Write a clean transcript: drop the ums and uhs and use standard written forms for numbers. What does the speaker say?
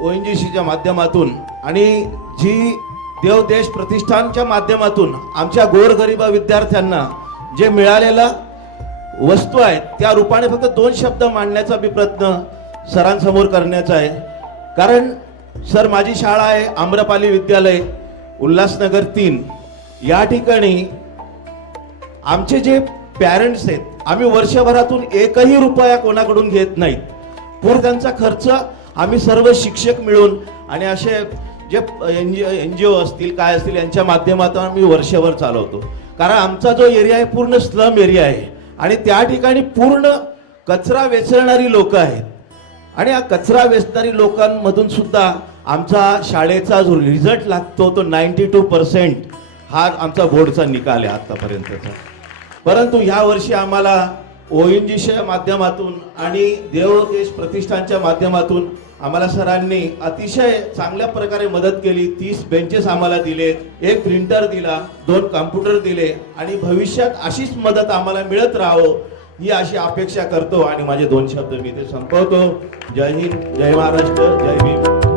ONGCच्या माध्यमातून आणि जी देवदेश प्रतिष्ठानच्या माध्यमातून आमच्या गोरगरीब विद्यार्थ्यांना जे मिळालेला वस्तू आहेत त्या रूपाने फक्त 2 शब्द मांडण्याचा मी प्रयत्न सरांसमोर करण्याचा आहे। कारण सर, माझी शाळा आहे आम्रपाली विद्यालय उल्हासनगर 3। या ठिकाणी आमचे जे पॅरेंट्स आहेत, आम्ही वर्षभरातून एकही रुपया कोणाकडून घेत नाहीत। पूर्ण त्यांचा खर्च आम्ही सर्व शिक्षक मिळून आणि असे जे NGO असतील काय असतील यांच्या माध्यमातून आम्ही वर्षभर चालवतो। कारण आमचा जो एरिया आहे पूर्ण स्लम एरिया आहे आणि त्या ठिकाणी पूर्ण कचरा वेचणारी लोक आहेत आणि या कचरा वेचणारी लोकांमधून सुद्धा आमचा शाळेचा जो रिझल्ट लागतो तो 92% हा आमचा बोर्डचा निकाल आहे आतापर्यंतचा। परंतु ह्या वर्षी आम्हाला ONGCच्या माध्यमातून आणि देवदेश प्रतिष्ठानच्या माध्यमातून आम्हाला सरांनी अतिशय चांगल्या प्रकारे मदत केली। 30 बेंचेस आम्हाला दिले, 1 प्रिंटर दिला, 2 कॉम्प्युटर दिले आणि भविष्यात अशीच मदत आम्हाला मिळत राहावं ही अशी अपेक्षा करतो आणि माझे 2 शब्द मी ते संपवतो। जय हिंद, जय महाराष्ट्र, जय भीम।